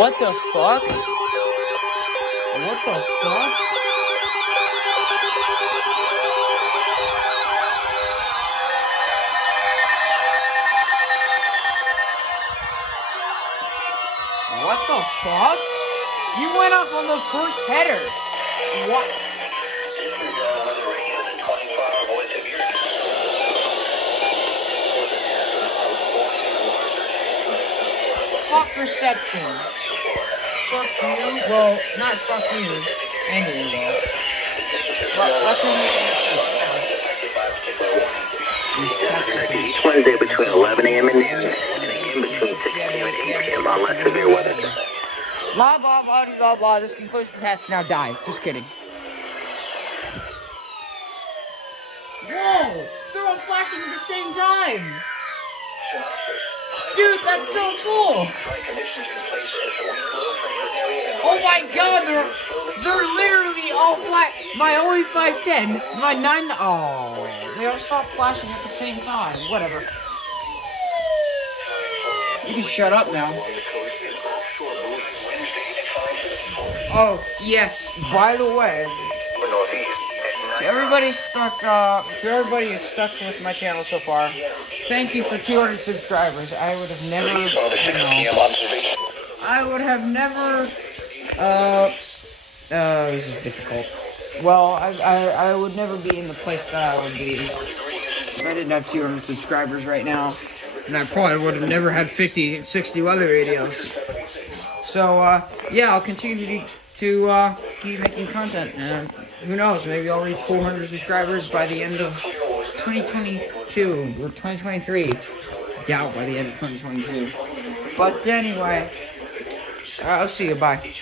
What the fuck? What the fuck? What the fuck? You went off on the first header. What? Fuck reception. Fuck you. Well, not fuck you. And you will. But that doesn't make any sense. Each Wednesday between 11 a.m. and noon, and again between 6 p.m. and 8 p.m. on less severe weather. Blah, blah, blah, blah, blah. This concludes the test. Now die. Just kidding. Whoa! They're all flashing at the same time! Dude, that's so cool! Oh my god, they're literally all flat. My only 510, my 9. Oh, they all stopped flashing at the same time. Whatever. You can shut up now. Oh yes. By the way, to everybody who's stuck with my channel so far, thank you for 200 subscribers. I would have never, this is difficult. Well, I would never be in the place that I would be if I didn't have 200 subscribers right now. And I probably would have never had 50, 60 other videos. So, yeah, I'll continue to keep making content. And who knows, maybe I'll reach 400 subscribers by the end of 2022 or 2023. Doubt by the end of 2022. But anyway, I'll see you. Bye.